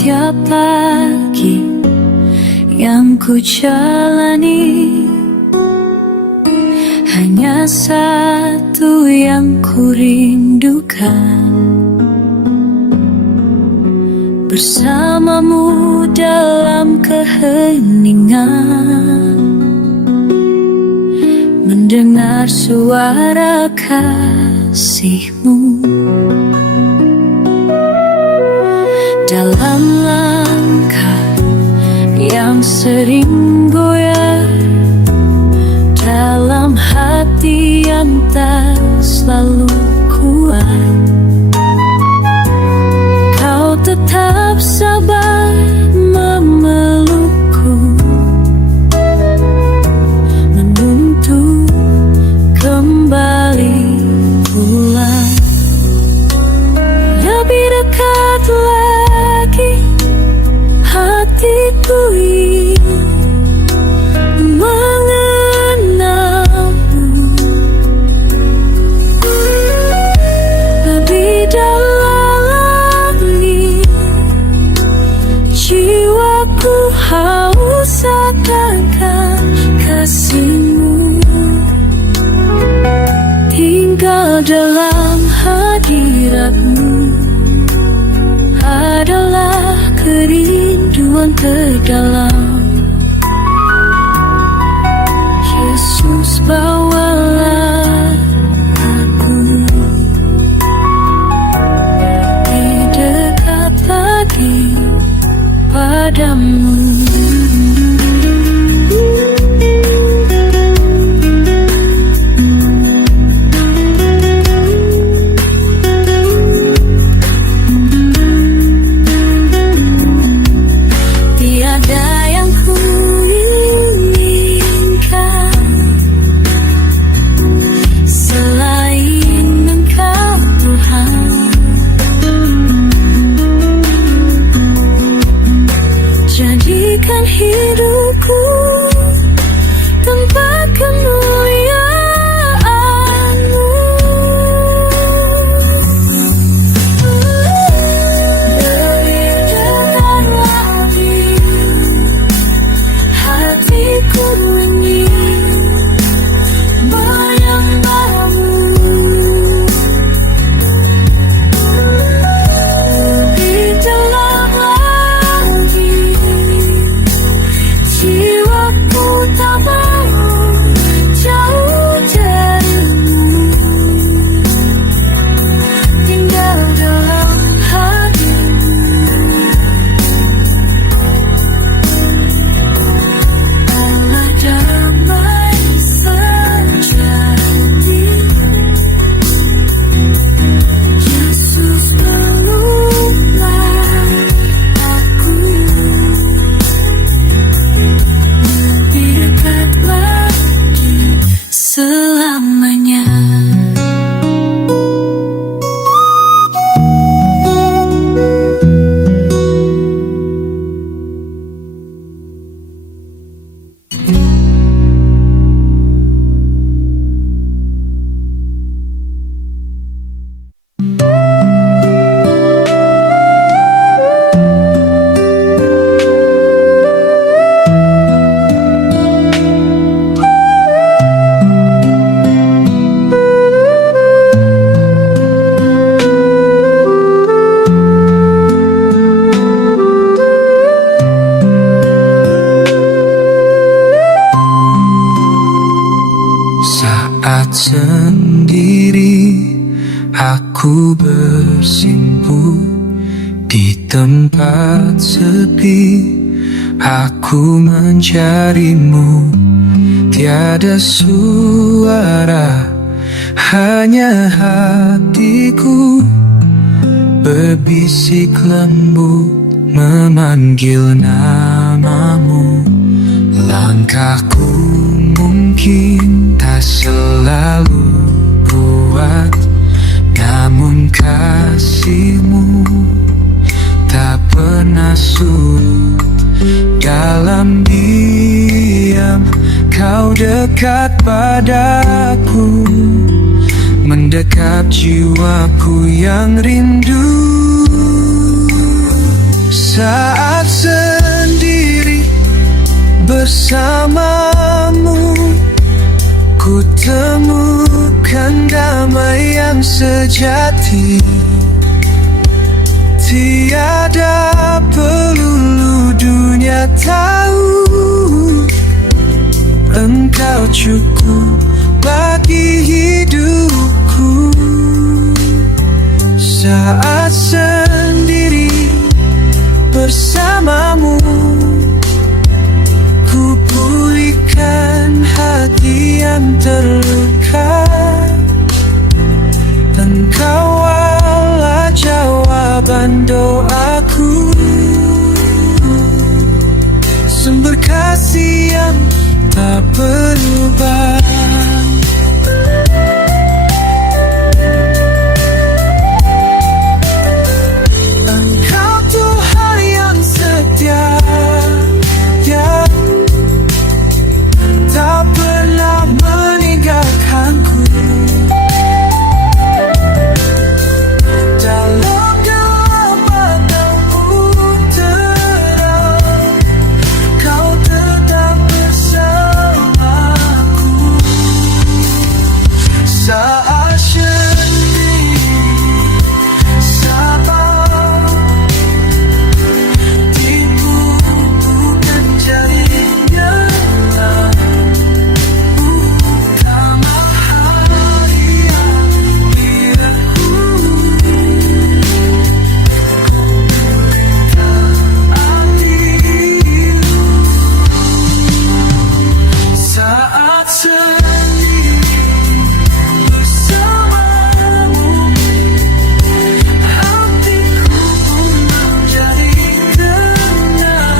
setiap pagi yang ku jalani, hanya satu yang ku rindukan, bersamamu dalam keheningan, mendengar suara kasih-Mu. Dalam langkah yang sering goyah, dalam hati yang tak selalu kuat, Kau tetap sabar memelukku, menuntut kembali pulang. Lebih dekat lagi hatiku mengenalmu, lebih dalam lagi jiwaku haus akan kasih-Mu. Tinggal dalam hadirat-Mu adalah kerinduan terdalam. Yesus, bawalah aku lebih dekat lagi padamu. Jadikan hidupku tempat kemuliaan-Mu. Lebih dekat lagi hatiku ini menyembah-Mu. Lebih dalam lagi jiwaku tak mau jauh dari-Mu. Tinggal dalam hati-Mu Allah damai sejati. Yesus, peluklah aku lebih dekat lagi selamanya. Saat sendiri aku bersimpu di tempat sepi, aku mencari-Mu. Tiada suara, hanya hatiku berbisik lembut memanggil nama-Mu. Langkahku mungkin tak selalu kuat, namun kasih-Mu tak pernah surut. Dalam diam Kau dekat padaku, mendekap jiwaku yang rindu. bersamamu, ku temukan damai yang sejati. Tiada pelulu dunia tahu, engkau cukup bagi hidupku. Saat sendiri bersamamu, ku pulihkan hati yang terluka. Engkaulah jawaban doaku, sumber kasih yang tak berubah. Engkau Tuhan yang setia, ya, tak pernah meninggalkanku. Dalam gelap atau terang, kau tetap bersamaku. Saat sendiri sabar, tipukan jarinya utama harian hidupku. Saat sendiri bersamamu, hatiku pun menjadi tenang.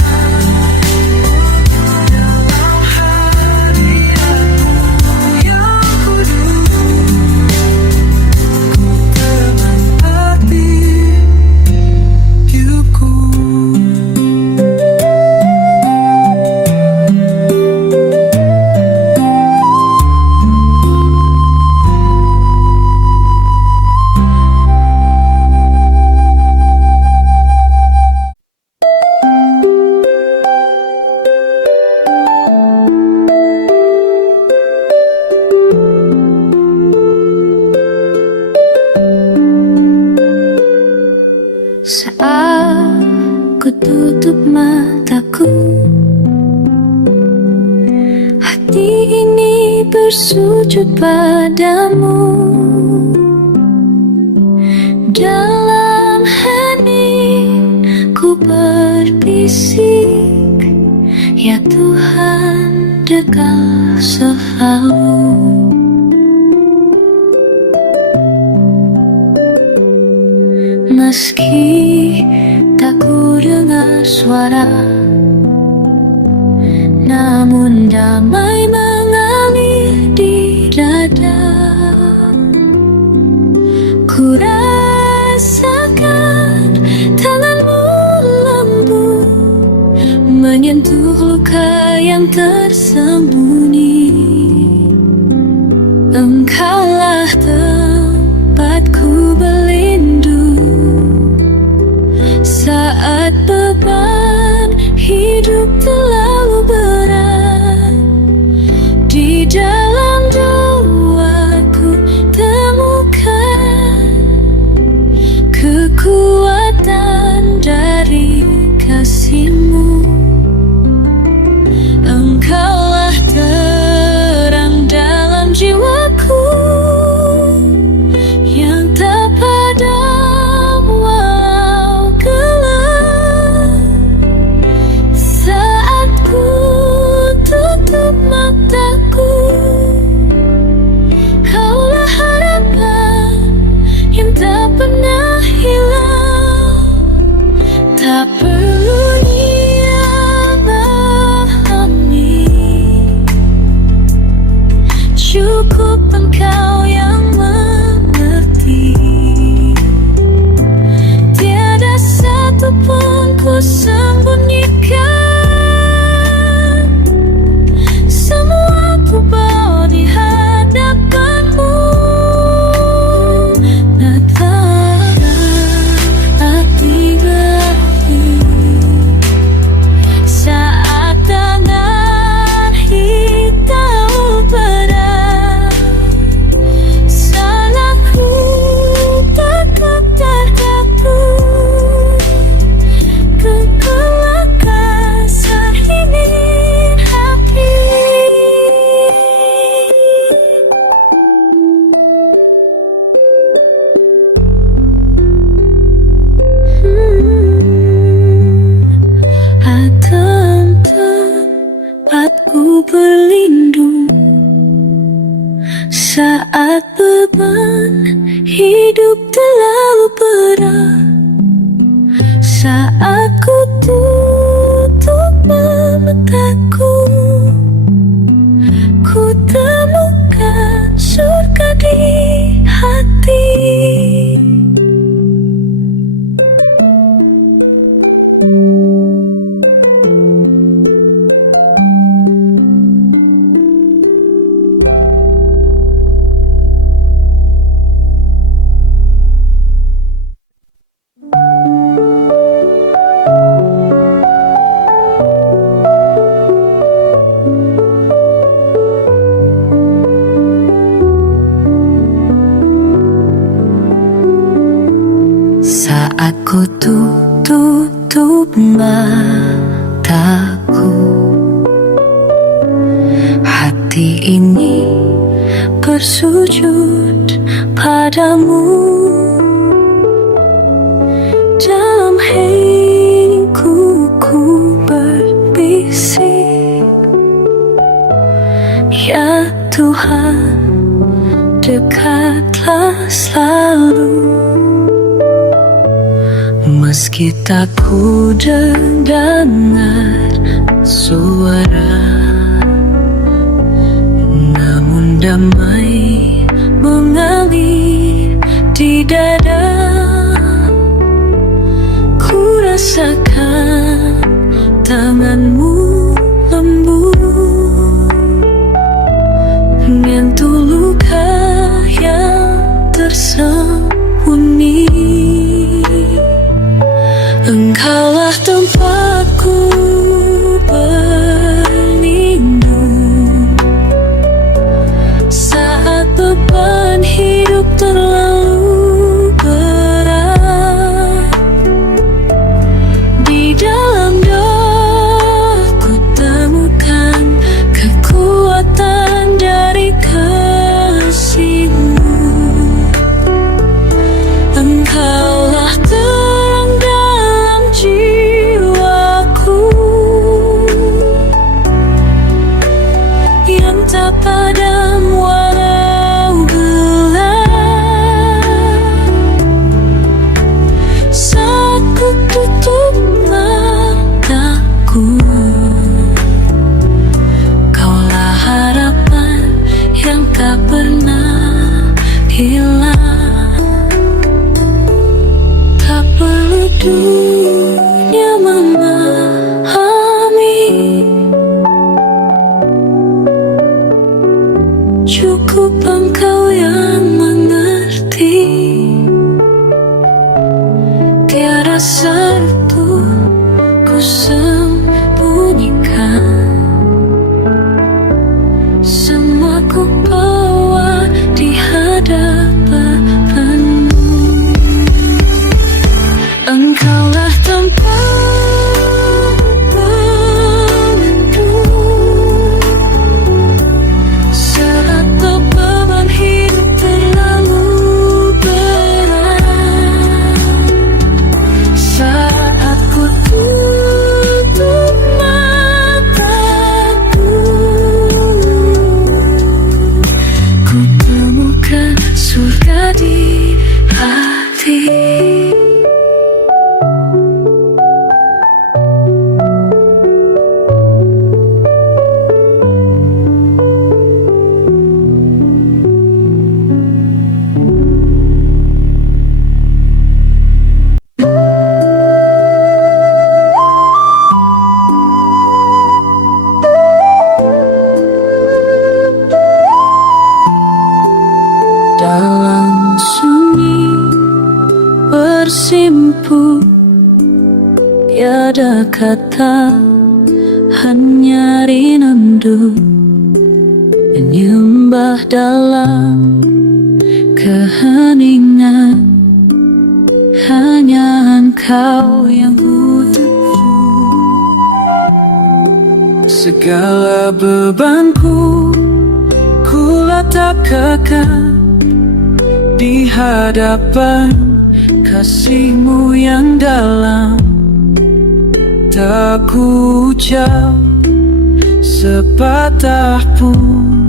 Dalam hadiratmu yang kudus, ku menempati hidupku. Saat ku tutup mataku, hati ini bersujud padamu. Dalam hening ku berbisik, ya Tuhan dekat selalu. Meski tak ku dengar suara, namun damai mengalir di dada. Ku rasakan tanganmu lembut menyentuh luka yang tersembunyi. Engkaulah tempatku berlindung saat beban hidup terlalu berat. Di dalam doaku temukan kekuatan dari kasih-Mu. Engkaulah terang dalam jiwaku yang tak padam walau gelap. Saat ku tutup mataku, Saat ku tutup mataku, ku temukan surga di hati. Saat ku tutup mataku, hati ini bersujud padamu. Dalam heningku ku berbisik, ya Tuhan, dekatlah selalu. Meski tak ku dengar suara, namun damai mengalir di dada. Ku rasakan tanganmu lembut menyentuh luka yang tersembunyi. Engkaulah tempatku berlindung saat beban hidup terlalu berat. Di dalam doa ku temukan kekuatan dari kasih-Mu. Engkaulah terang dalam jiwaku yang tak padam walau gelap. Saat ku tutup mataku, Kaulah harapan yang tak pernah hilang. Tak perlu dunia memahami, cukup Engkau yang mengerti. Tiada satu ku sembunyikan, semua ku bawa di hadapan-Mu. Engkaulah tempat berlindung saat beban hidup terlalu berat. Saat ku tutup mataku, ku temukan surga di hati. Dalam sunyi bersimpu, tiada kata, hanya rindu menyembah dalam keheningan. Hanya Engkau yang ku tuju. Segala bebanku ku letakkan di hadapan kasih-Mu yang dalam. Tak ku ucap sepatah pun,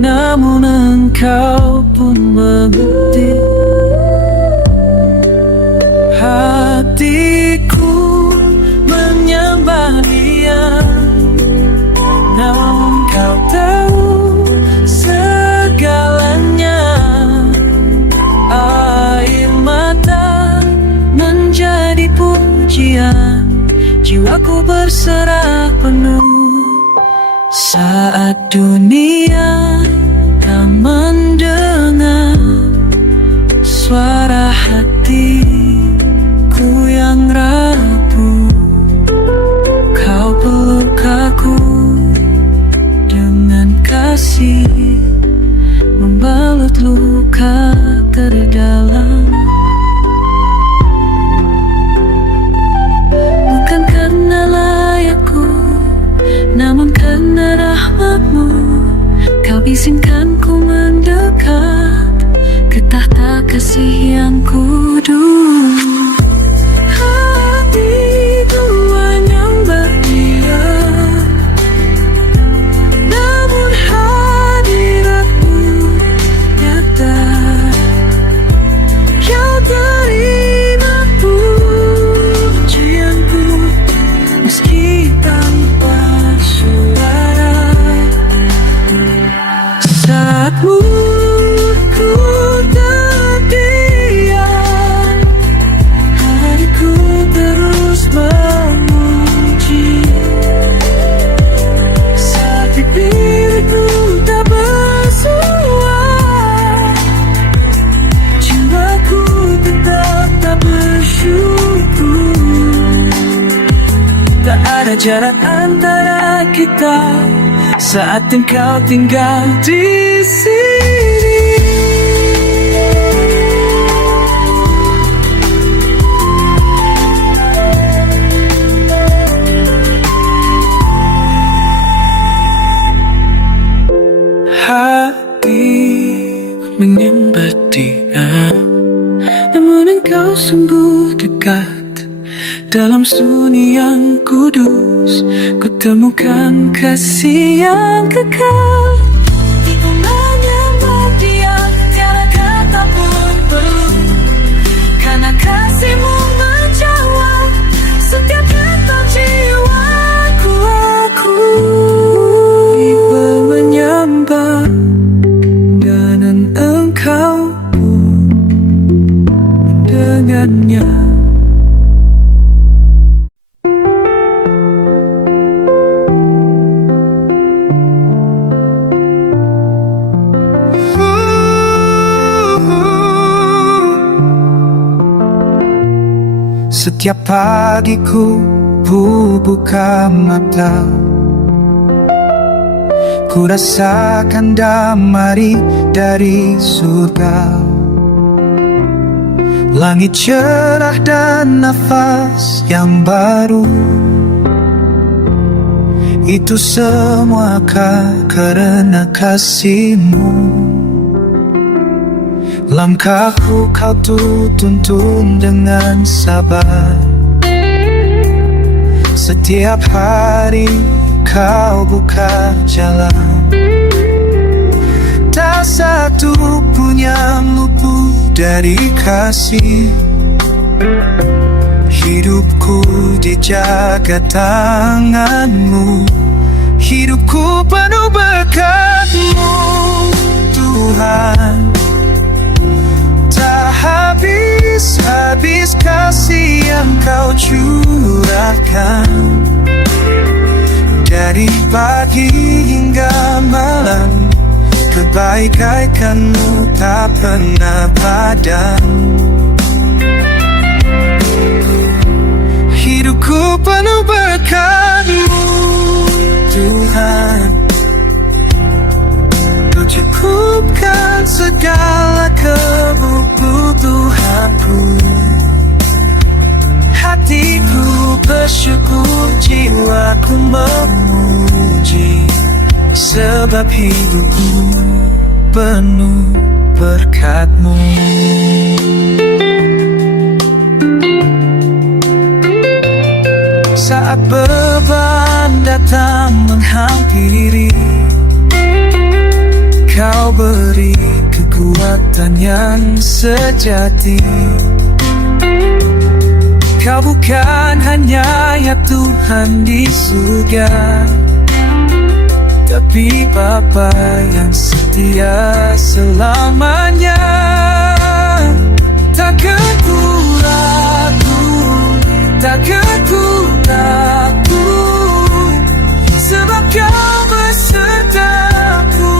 namun Engkau pun mengerti. Hati ujian, jiwaku berserah penuh. Saat dunia tak mendengar suara hatiku yang rapuh, kau peluk aku dengan kasih, membalut luka terdalam. Bukan karena layakku, namun karena rahmatmu, kau izinkan ku mendekat ke tahta kasih yang kudus. Hatiku menyembah Dia, namun hadiratmu nyata. Kau terima pujianku meski tanpa suara. Saatmu ku terdiam, hatiku terus memuji. Saat bibirku tak bersua, jiwaku tetap tak bersyukur. Tak ada jarak antara kita saat engkau tinggal di sini. Hati menyembah Dia, namun engkau sungguh dekat. Dalam sunyi yang kudus, ku temukan kasih yang kekal. Itu menyembah Dia, tiada kata pun perlu, karena kasih-Mu menjawab setiap kata jiwaku. Aku tiba menyembah, dan engkau pun dengannya. Setiap pagiku buka mata, ku rasakan damai dari surga. Langit cerah dan nafas yang baru, itu semua karena kasih-Mu. Langkahku kau tuntun dengan sabar, setiap hari kau buka jalan. Tak satu pun yang luput dari kasih. Hidupku dijaga tangan-Mu, hidupku penuh berkat-Mu Tuhan. Tak habis kasih yang kau curahkan, dari pagi hingga malam, kebaikan-Mu tak pernah padam. Hidupku penuh berkat-Mu Tuhan, Kau cukupkan segala kebutuhanku. Hatiku bersyukur, jiwaku memuji, sebab hidupku penuh berkat-Mu. Saat beban datang menghampiri, Kau beri kekuatan yang sejati. Kau bukan hanya ya Tuhan di surga, tapi Bapa yang setia selamanya. Takkan ku ragu takkan ku takut, sebab kau besertaku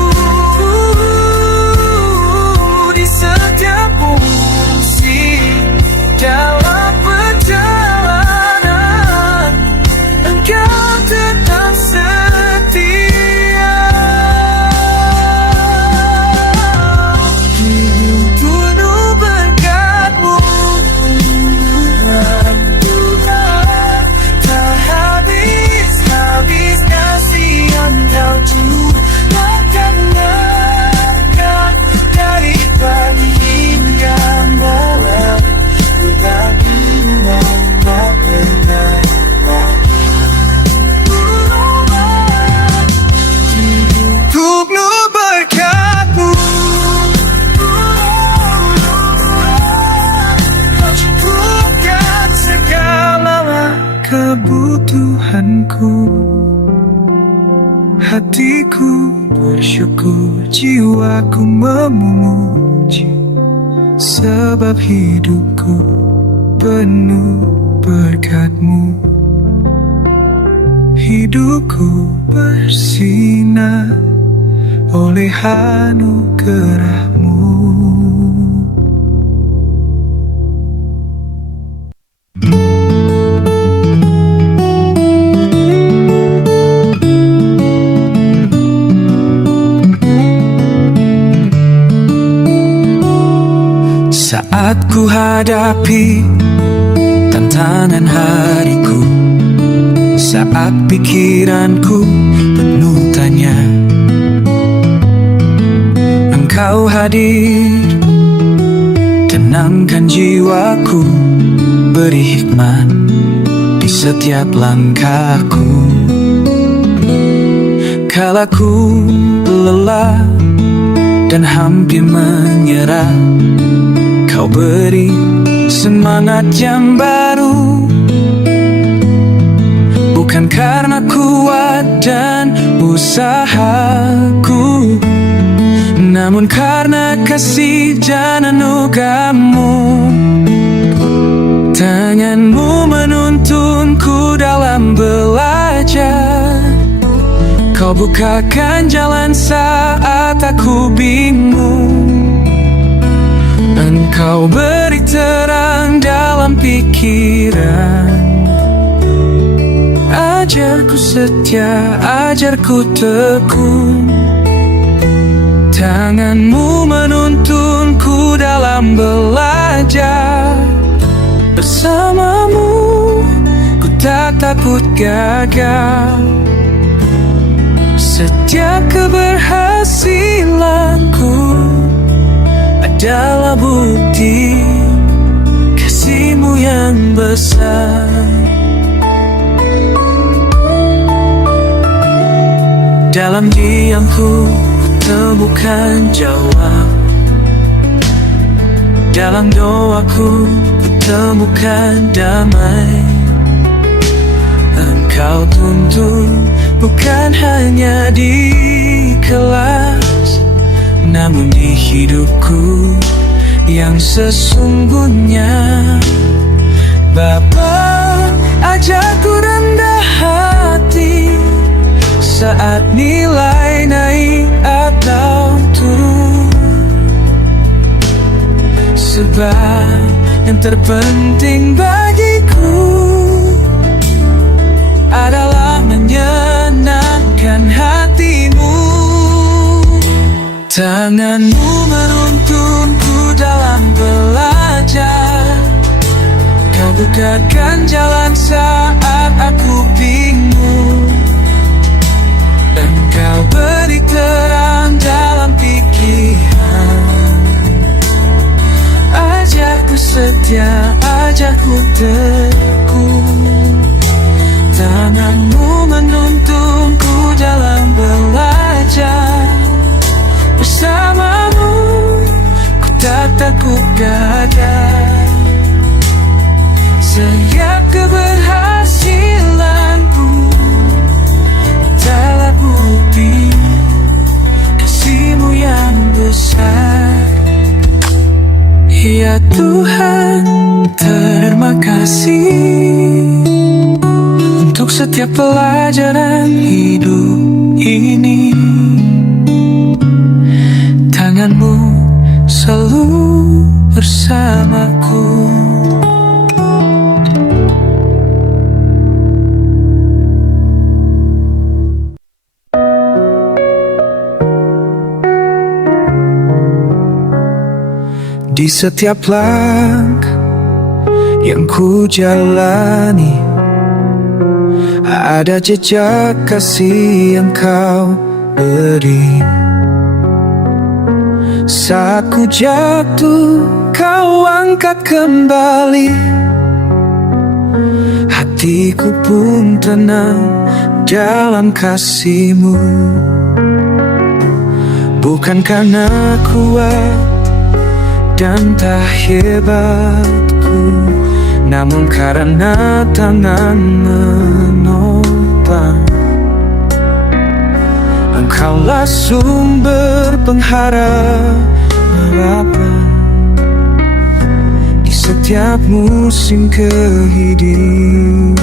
di setiap musim dalam perjalanan. Engkau tetap setia. Hidup penuh berkat-Mu, Tuhan. Tak habis-habis kasih yang Kau curahkan dari pagi hingga malam. Tak pernah. Penuh berkat-Mu, Kau cukupkan segala kebutuhanku. Hatiku bersyukur, jiwaku memuji, sebab hidupku penuh berkat-Mu. Hidupku bersinar oleh anugerah-Mu. Saat ku hadapi tantangan hariku, saat pikiranku penuh tanya, Engkau hadir, tenangkan jiwaku, beri hikmat di setiap langkahku. Kala ku lelah dan hampir menyerah, Kau beri semangat yang baru. Bukan karena kuat dan usahaku, namun karena kasih dan anugerah-Mu. Tangan-Mu menuntunku dalam belajar, Kau bukakan jalan saat aku bingung. Engkau beri terang dalam pikiran, ajarku setia, ajarku tekun. Tangan-Mu menuntunku dalam belajar, bersama-Mu ku tak takut gagal. Setiap keberhasilanku adalah bukti kasih-Mu yang besar. Dalam diamku temukan jawab, dalam doaku temukan damai. Engkau tuntun bukan hanya di kelas, namun di hidupku yang sesungguhnya. Bapa, ajarku rendah hati saat nilai naik atau turun, sebab yang terpenting bagiku adalah menyenangkan hati-Mu. Tangan-Mu menuntunku dalam belajar, Kau bukakan jalan saat aku bingung. Engkau beri terang dalam pikiran, ajarku setia, ajarku tekun. Tangan-Mu menuntunku dalam belajar, bersama-Mu ku tak takut gagal. Setiap keberhasilanku adalah bukti kasih-Mu yang besar. Ya Tuhan, terima kasih untuk setiap pelajaran hidup ini. Tanganmu selalu bersamaku. Di setiap langkah yang ku jalani, ada jejak kasih yang kau beri. Saat ku jatuh, kau angkat kembali. Hatiku pun tenang dalam kasih-Mu. Bukan karena kuat dan tak hebatku, namun karena tangan menopang. Engkaulah sumber pengharapan di setiap musim kehidupan.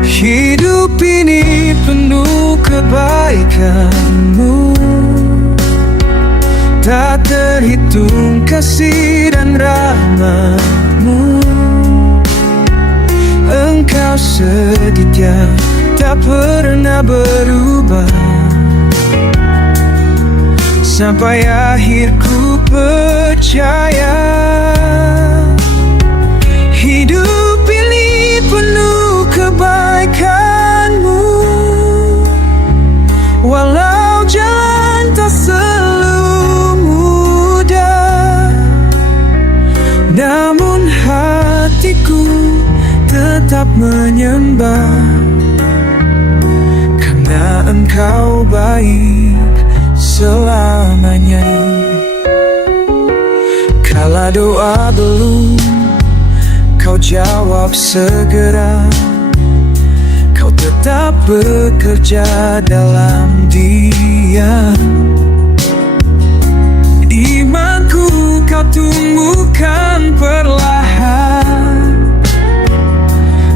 Hidup ini penuh kebaikan-Mu, tak terhitung kasih dan rahmat-Mu. Engkau setia, tak pernah berubah, sampai akhir ku percaya. Hidup ini penuh kebaikan-Mu, walau jalan tak namun hatiku tetap menyembah, karena Engkau baik selamanya. Kala doa belum Kau jawab segera, Kau tetap bekerja dalam Dia. Imanku Kau tumbuhkan perlahan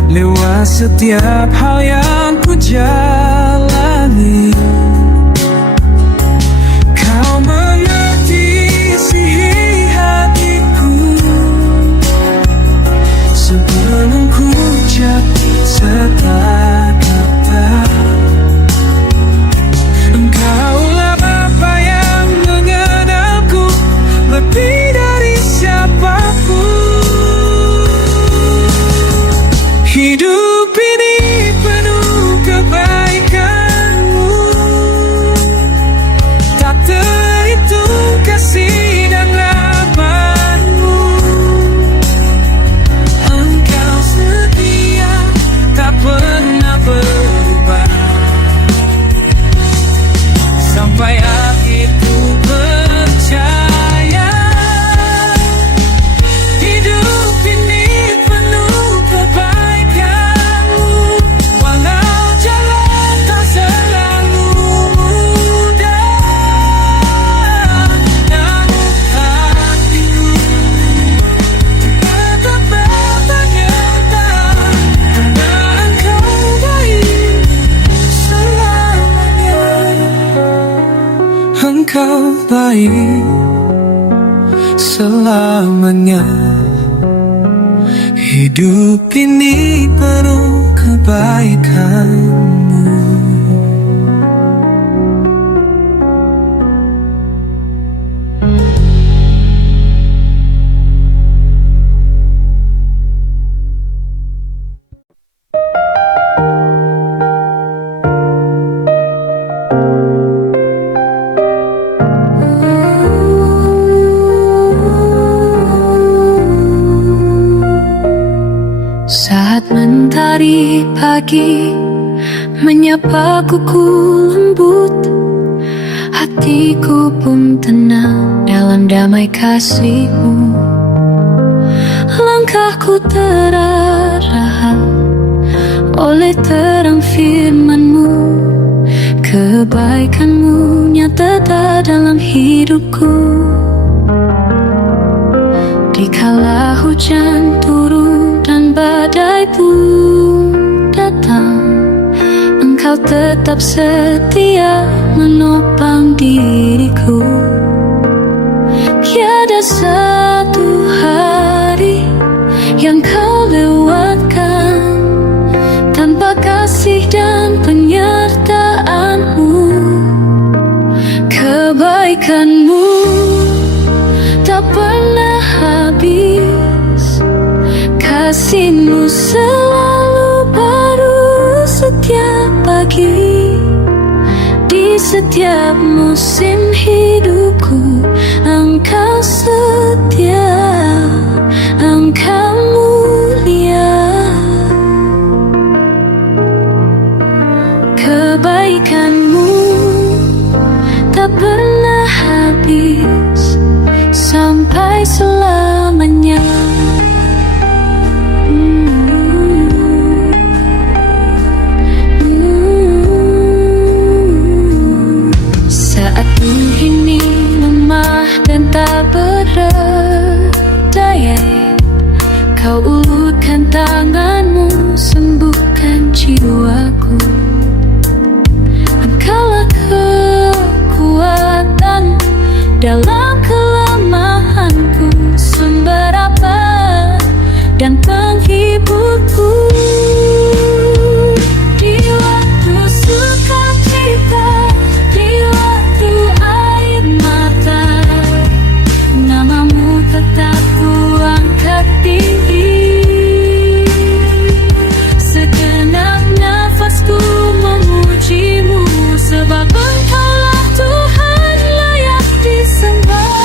lewat setiap hal yang ku jalani. Kau mengerti isi hatiku sebelum ku ucap kata-kata. Engkaulah Bapa yang mengenalku lebih dari siapapun. Hidup ini penuh kebaikan-Mu, tak terhitung kasih dan rahmat-Mu. Engkau setia, tak pernah berubah, sampai akhir ku percaya. Hidup ini penuh kebaikan-Mu, walau jalan tak selalu mudah, namun hatiku tetap bertanya, karena Engkau baik selamanya. Engkau baik selamanya. Hidup ini penuh kebaikan-Mu. Saat mentari pagi menyapa kuku lembut, hatiku pun tenang dalam damai kasih-Mu. Langkahku terarah oleh terang firman-Mu, kebaikan-Mu nyata dalam hidupku. Dikala hujan turun dan badai pun tetap setia menopang diriku. Tiada satu hari yang kau lewatkan tanpa kasih dan penyertaanmu. Kebaikanmu tak pernah habis, kasihmu selalu baru setiap pagi. Di setiap musim hidupku Engkau setia, Engkau mulia. Kebaikanmu tak pernah habis sampai selamanya. Saat ini lemah dan tak berdaya, kau ulurkan tanganmu, sembuhkan jiwaku. Engkaulah kekuatan dalam kelemahanku, sumber apa dan penghiburku. Di waktu sukacita, di waktu air mata, namamu tetap kuangkat tinggi. Segenap nafasku memujimu, sebab Engkaulah Tuhan layak disembah.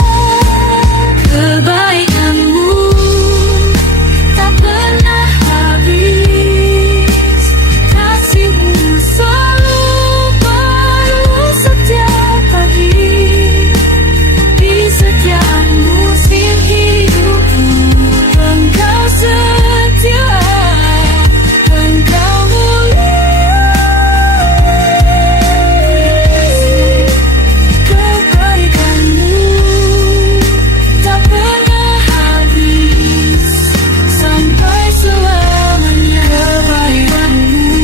Kebaikanmu tak pernah habis, kasihmu selalu baru setiap pagi. Di setiap musim hidupku Engkau setia, Engkau mulia. Kebaikanmu tak pernah habis sampai selamanya. Kebaikanmu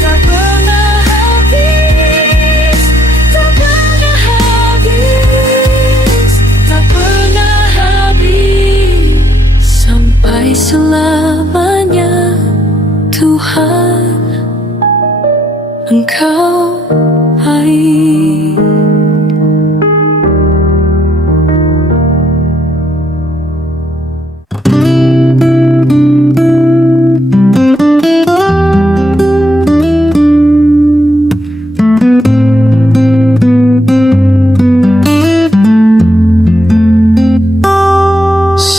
tak pernah habis, tak pernah habis, tak pernah habis sampai selamanya. Tuhan, Engkau baik.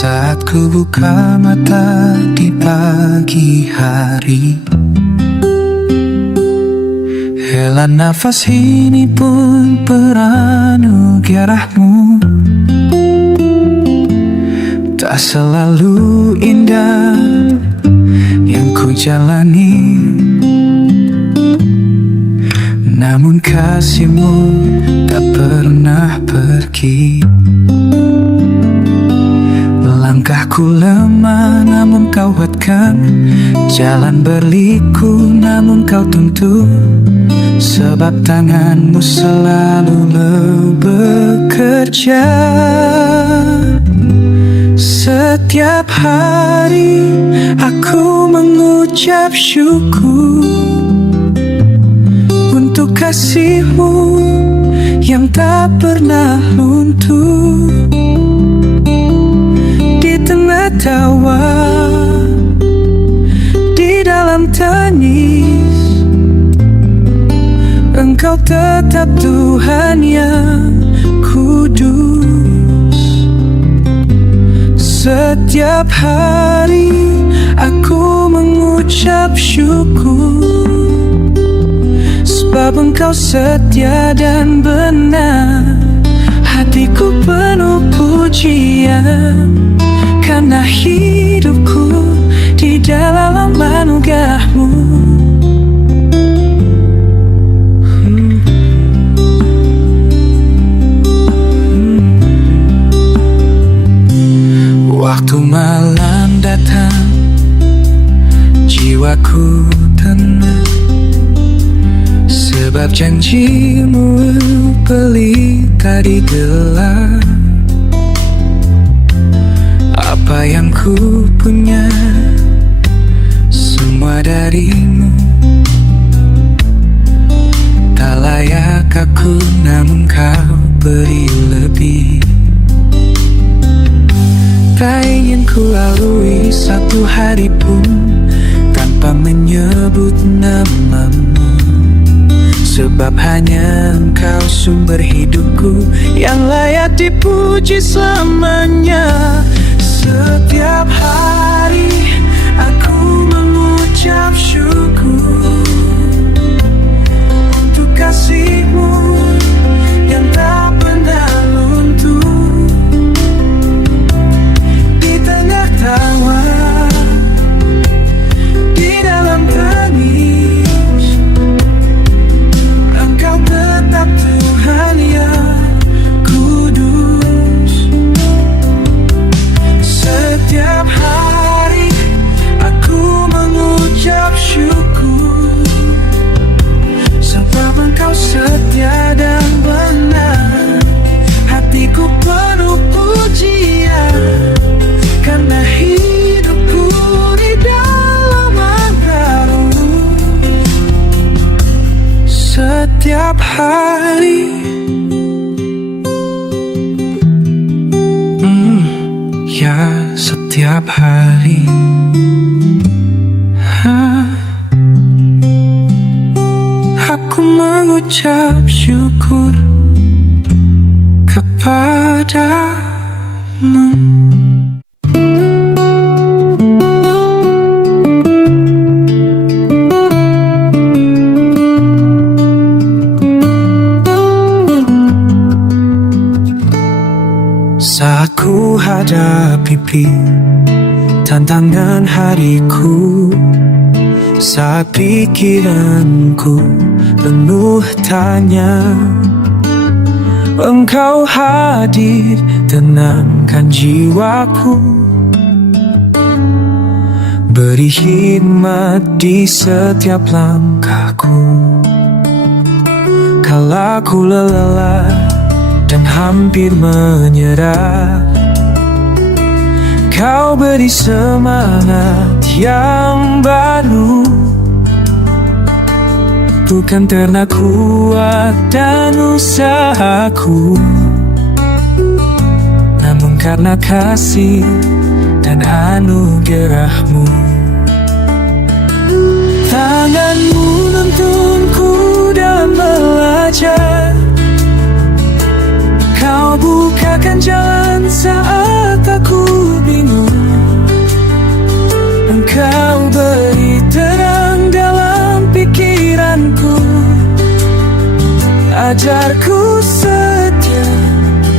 Saat ku buka mata di pagi hari, hela nafas ini pun beranugerahmu. Tak selalu indah yang ku jalani, namun kasihmu tak pernah pergi. Langkahku lemah namun kau kuatkan, jalan berliku namun kau tuntun, sebab tanganmu selalu bekerja. Setiap hari aku mengucap syukur untuk kasihmu yang tak pernah luntur. Di tengah tawa, di dalam tangis, Engkau tetap Tuhan yang kudus. Setiap hari aku mengucap syukur, sebab Engkau setia dan benar. Hatiku penuh pujian, karena hidupku di dalam anugerah-Mu. Waktu malam datang, jiwaku tenang, Sebab janjimu pelita digelar. Apa yang ku punya semua darimu. Tak layak aku namun kau beri lebih. Tak ingin ku lalui satu hari pun tanpa menyebut namamu. Sebab hanya engkau sumber hidupku yang layak dipuji selamanya. Setiap hari aku mengucap syukur untuk kasihmu yang tak pernah luntur. Di tengah tawa, di dalam tangis, Engkau tetap Tuhan yang kudus. Setiap hari aku mengucap syukur, sebab Engkau setia dan benar. Hatiku penuh pujian, karena hidupku di dalam Engkau. Setiap hari ya, setiap hari aku mengucap syukur kepadamu. Saat ku hadapi tantangan hariku, saat pikiranku penuh tanya, Engkau hadir tenangkan jiwaku. Beri hikmat di setiap langkahku. Kala ku lelah dan hampir menyerah, Kau beri semangat yang baru. Bukan karena kuat dan usahaku, namun karena kasih dan anugerah-Mu. Tangan-Mu nuntunku dalam belajar. Kau bukakan jalan saat aku bingung. Engkau beri terang dalam pikiranku. Ajarku setia,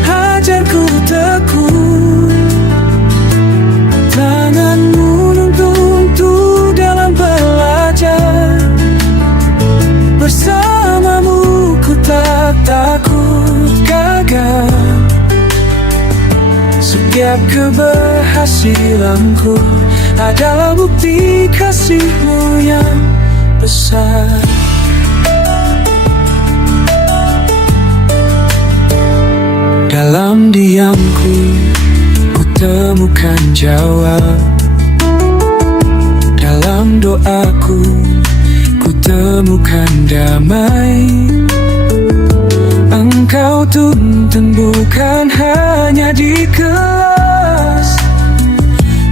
ajarku teguh. Tangan-Mu nuntunku dalam belajar. Bersama-Mu ku tak takut gagal. Setiap keberhasilanku adalah bukti kasih-Mu yang besar. Dalam diamku ku temukan jawab. Dalam doaku ku temukan damai. Engkau tuntun bukan hanya di kelas,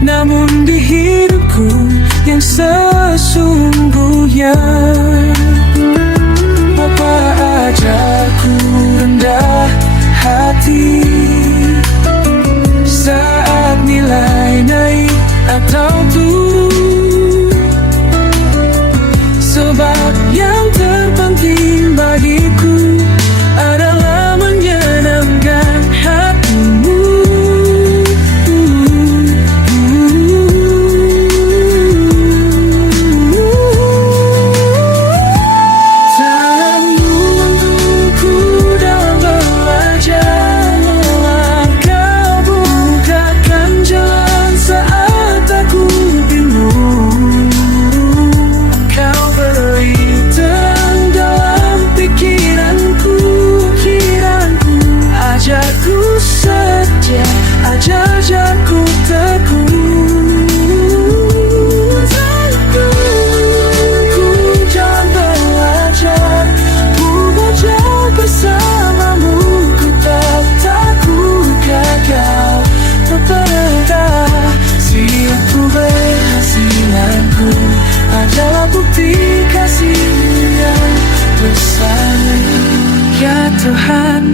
namun di hidupku yang sesungguhnya. Bapa, ajarku rendah hati saat nilai naik atau turun. Sebab yang terpenting bagiku adalah menyenangkan hati-Mu. Tangan-Mu ku dalam belajar.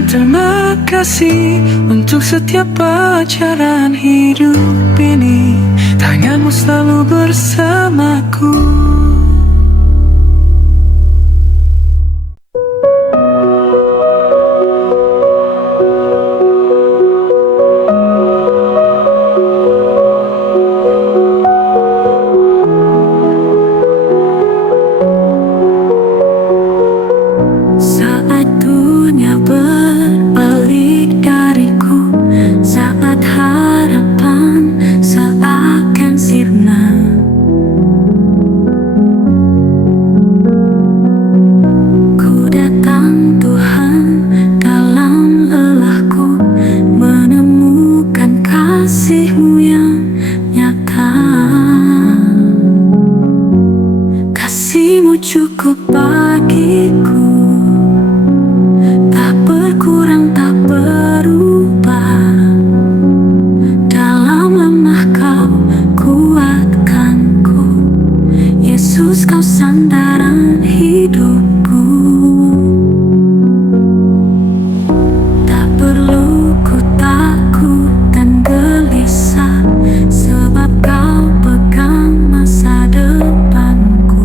terima kasih untuk setiap pelajaran hidup ini. Tanganmu selalu bersamaku. Saat dunia berbalik dariku, saat harapan seakan sirna, ku datang Tuhan dalam lelahku, menemukan kasih-Mu yang nyata. Kasih-Mu cukup bagiku, tak berkurang, tak berubah. Dalam lemah Kau kuatkanku, Yesus Kau sandaran hidupku. Tak perlu ku takut dan gelisah, sebab Kau pegang masa depanku.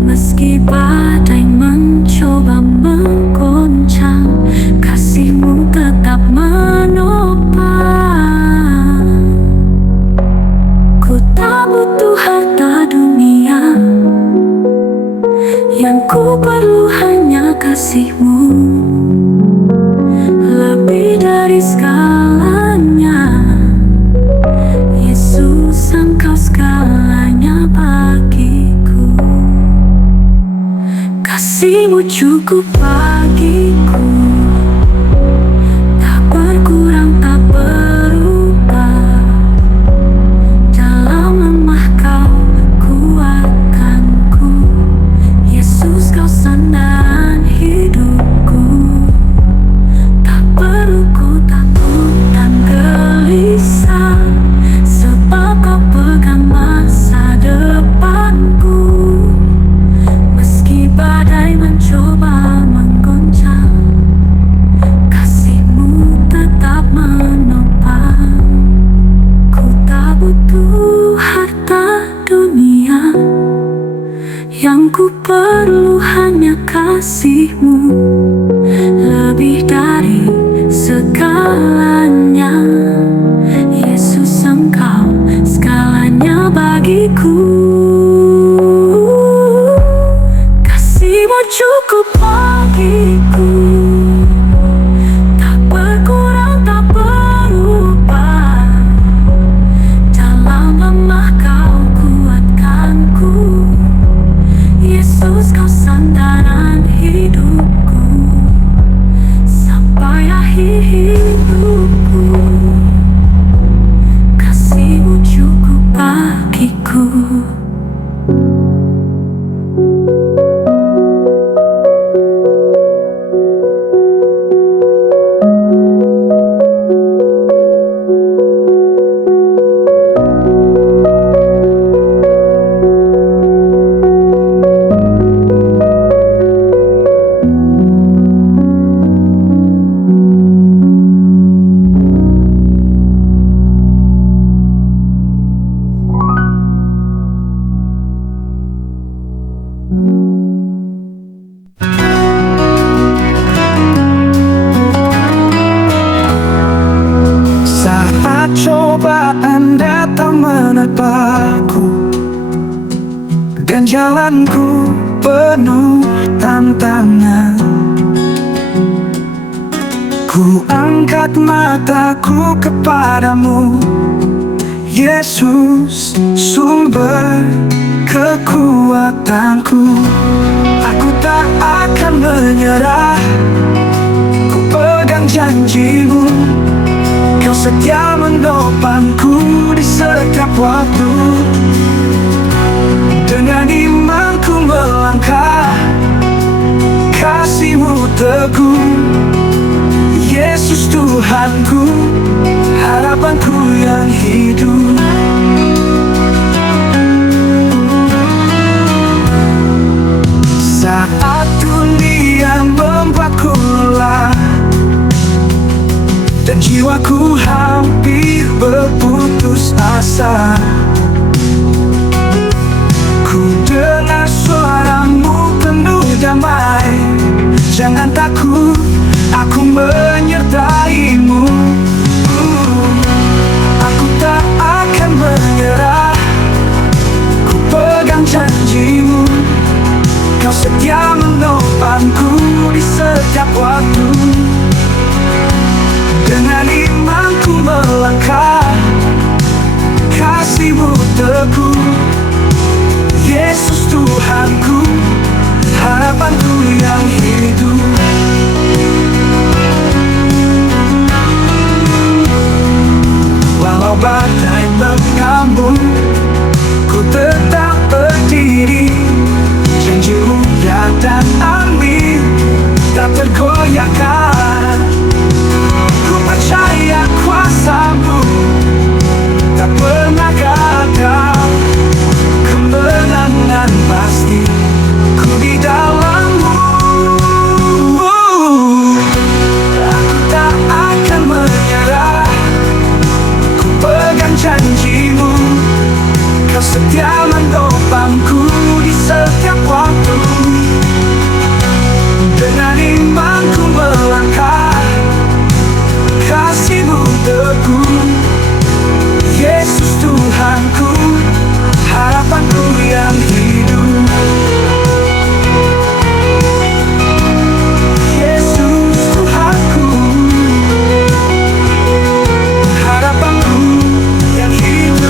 Meski badai mencoba menggoncang, kasih-Mu tetap menopang. Ku tak butuh harta dunia, yang ku perlu hanya kasih-Mu. Lebih dari segalanya, Yesus, Engkau segalanya bagiku. Kasih-Mu cukup bagiku, tak berkurang, tak berubah. Dalam lemah Kau kuatkanku, Yesus Kau sandaran hidupku. Tak perlu ku takut dan gelisah, sebab Kau pegang masa depanku. Meski badai mencoba menggoncang, kasih-Mu tetap menopang. Ku tak butuh harta dunia, yang ku perlu hanya kasih-Mu. Lebih dari segalanya, Yesus, Engkau segalanya bagiku. Kasih-Mu cukup bagiku, tak berkurang, tak berubah. Dalam lemah Kau kuatkanku, Yesus, Kau sandaran hidupku. Sampai akhir hidupku, kasih-Mu cukup bagiku. Saat cobaan datang menerpaku, dan jalanku penuh tantangan, ku angkat mataku kepadamu, Yesus, sumber kekuatanku. Aku tak akan menyerah, ku pegang janji-Mu. Kau setia menopangku di setiap waktu. Dengan imanku melangkah, kasih-Mu teguh. Yesus Tuhanku, harapanku yang hidup. Ku hampir berputus asa. Ku dengar suaramu penuh damai. Jangan takut, aku menyertaimu. Aku tak akan menyerah. Ku pegang janjimu. Kau setia menopangku di setiap waktu. Dengan imanku melangkah, kasih-Mu teguh. Yesus Tuhanku, harapanku yang hidup. Walau badai menggambung, ku tetap berdiri. Janji-Mu ya dan amin, tak tergoyahkan. Ku percaya kuasa-Mu tak pernah gagal. Kemenangan pasti ku di dalam-Mu. Aku tak akan menyerah. Ku pegang janji-Mu. Kau setia menopangku di setiap waktu. Dengan imanku melangkah, kasih-Mu teguh. Yesus Tuhanku, harapanku yang hidup. Yesus Tuhanku, harapanku yang hidup.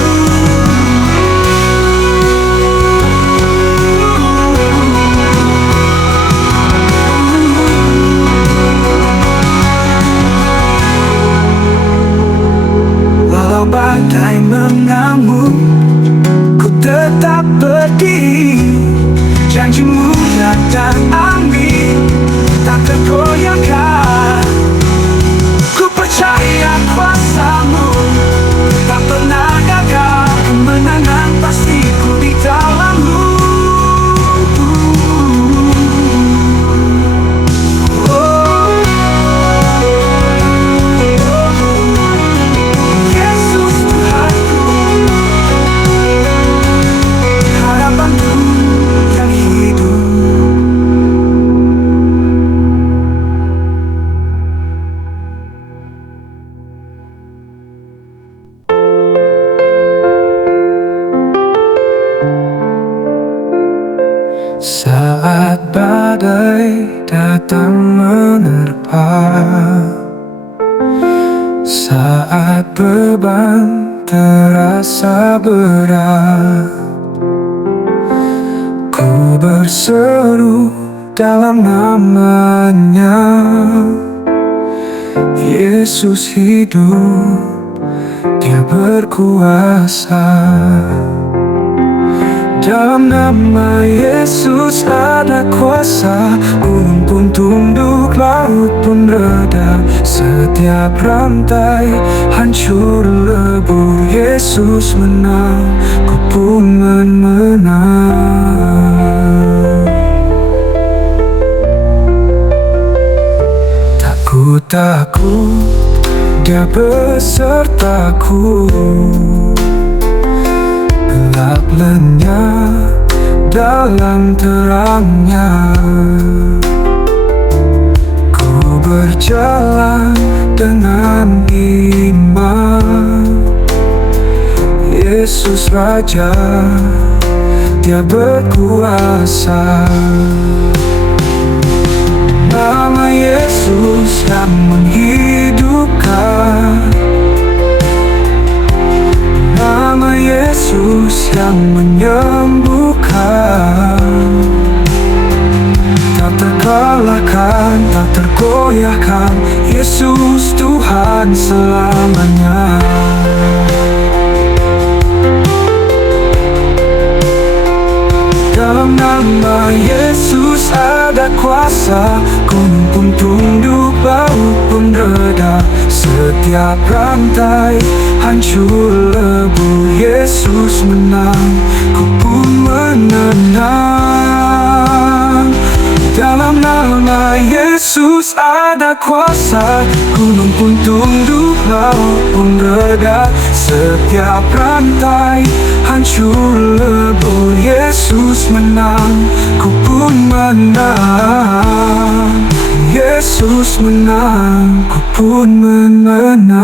Walau badai mengamuk, ku tetap berdiri. Janji-Mu ya dan amin, tak tergoyahkan. Ku percaya kuasa-Mu tak pernah gagal. Kemenangan pasti ku di dalam-Mu. Yesus Tuhanku, harapanku yang hidup. Saat badai datang menerpa, saat beban terasa berat, ku berseru dalam nama-Nya. Yesus hidup, Dia berkuasa. Dalam nama Yesus ada kuasa. Gunung pun tunduk, laut pun reda. Setiap rantai hancur lebur. Yesus menang, ku pun menang. Takut, Dia besertaku. Gelap lenyap dalam terang-Nya. Ku berjalan dengan iman. Yesus Raja, Dia berkuasa. Nama Yesus yang menghidupkan. Nama Yesus yang menyembuhkan. Tak terkalahkan, tak tergoyahkan. Yesus Tuhan selamanya. Dalam nama Yesus ada kuasa. Gunung pun tunduk, laut pun reda. Setiap rantai hancur lebur. Yesus menang, ku pun menang. Dalam nama Yesus ada kuasa. Gunung pun tunduk, laut pun reda, setiap rantai hancur lebur. Yesus menang, ku pun menang. Yesus menang, ku pun menang.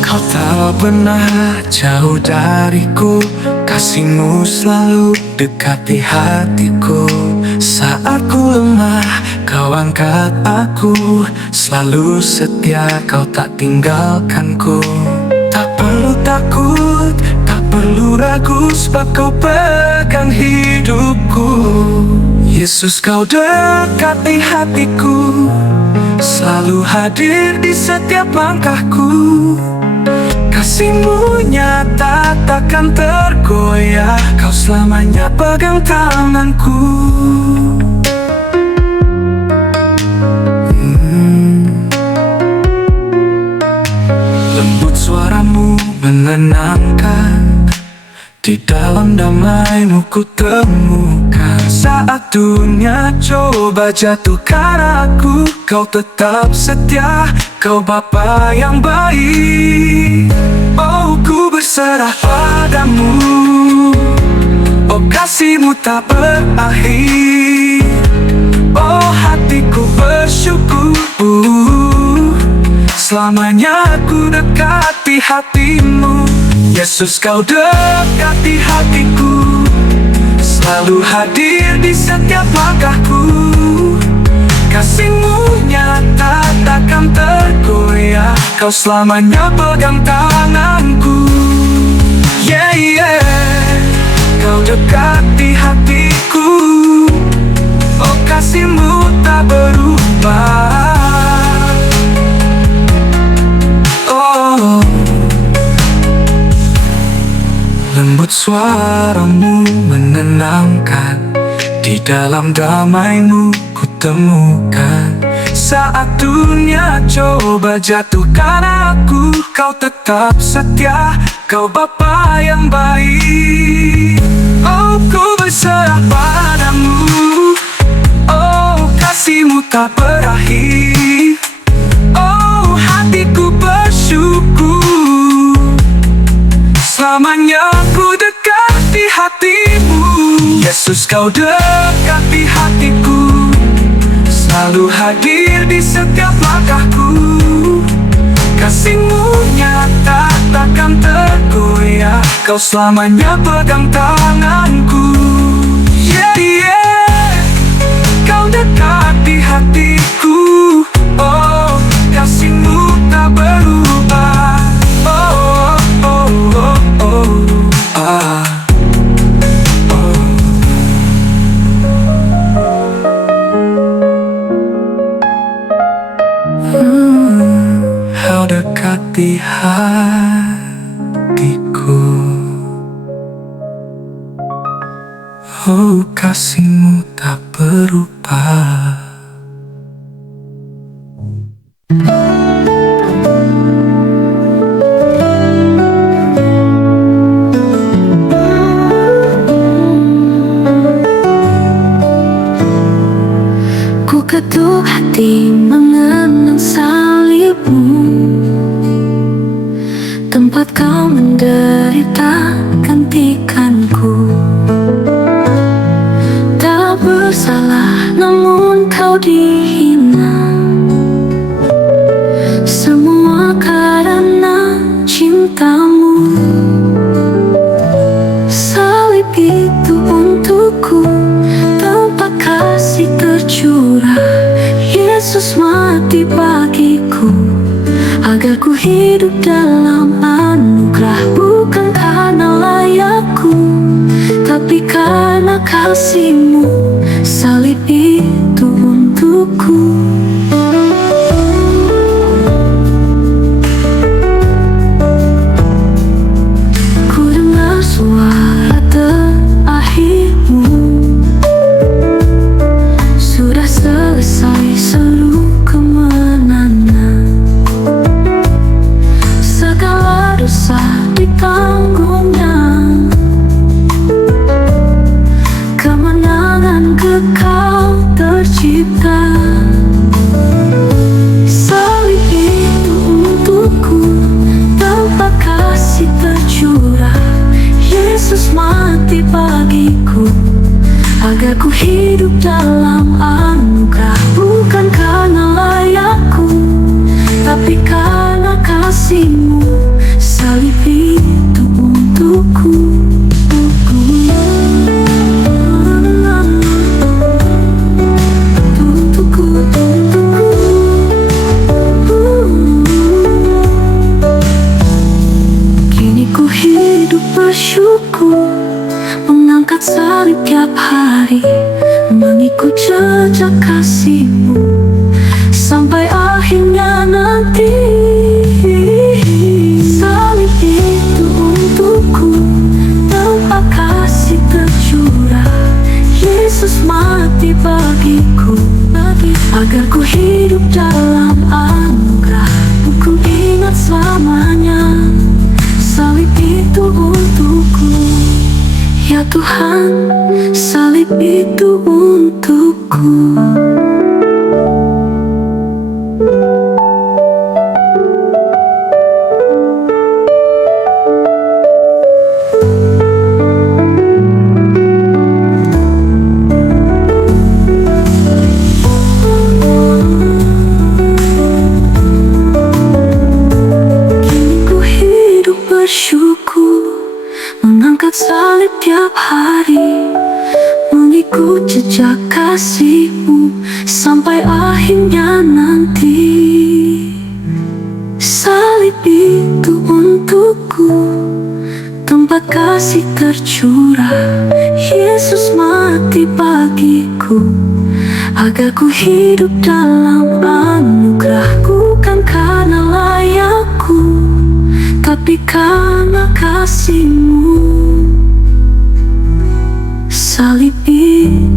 Kau tak pernah jauh dariku, kasih-Mu selalu dekati hatiku. Saat ku lemah, Kau angkat aku, selalu setia, Kau tak tinggalkanku. Tak perlu takut, tak perlu ragu, sebab Kau pegang hidupku. Yesus, Kau dekati hatiku, selalu hadir di setiap langkahku. Kasih-Mu nyata, takkan tergoyah, Kau selamanya pegang tanganku. Lembut suara-Mu menenangkan, di dalam damai-Mu ku temukan. Saat dunia coba jatuhkan aku, Kau tetap setia, Kau Bapa yang baik. Oh, ku berserah padamu, oh kasih-Mu tak berakhir. Oh, hatiku bersyukur, selamanya aku dekati hati-Mu. Yesus, Kau dekati hatiku, selalu hadir di setiap langkahku. Kasih-Mu nyata, takkan tergoyah, Kau selamanya pegang tanganku. Yeah, yeah. Kau dekati hatiku, oh kasih-Mu tak berubah. Oh, lembut suara-Mu menenangkan, di dalam damai-Mu ku temukan. Saat dunia coba jatuhkan aku, Kau tetap setia, Kau Bapa yang baik. Oh, ku berserah padamu, oh kasih-Mu tak berakhir. Oh, hatiku bersyukur, selamanya ku dekati hati-Mu. Yesus, Kau dekati hatiku, selalu hadir di setiap langkahku. Kasih-Mu nyata, takkan tergoyah, Kau selamanya pegang tanganku. Yeah, yeah. Kau dekati hatiku, oh kasih-Mu tak berubah. Oh, oh, oh, oh, ah. Kau dekati hatiku, oh kasih-Mu tak berubah. Ku ketuk hati mengenang salib-Mu, tempat Kau menderita gantikanku. Tak bersalah namun Kau dihina, semua karena cinta-Mu. Salib itu untukku, tempat kasih tercurah. Yesus mati bagiku, agar ku hidup dalam anugerah. Bukan karena layakku, tapi karena kasih-Mu. Salib itu untukku. Ku dengar suara bagiku, agar ku hidup dalam anugerah. Bukan karena layakku, tapi karena kasih-Mu. Salib itu untukku. Kini ku hidup bersyukur, mengangkat salib tiap hari, mengikut jejak kasih-Mu sampai akhirnya nanti. Salib itu untukku, tanpa kasih tercurah. Yesus mati bagiku, agar ku hidup dalam anugerah. Ku ingat selamanya, salib itu untukku. Ya Tuhan, salib itu untukku. Kini ku hidup bersyukur, mengangkat salib tiap hari, mengikut jejak kasih-Mu sampai akhirnya nanti. Salib itu untukku, tempat kasih tercurah. Yesus mati bagiku, agar ku hidup dalam anugerah. Bukan karena layakku, tapi karena kasih-Mu. Salib itu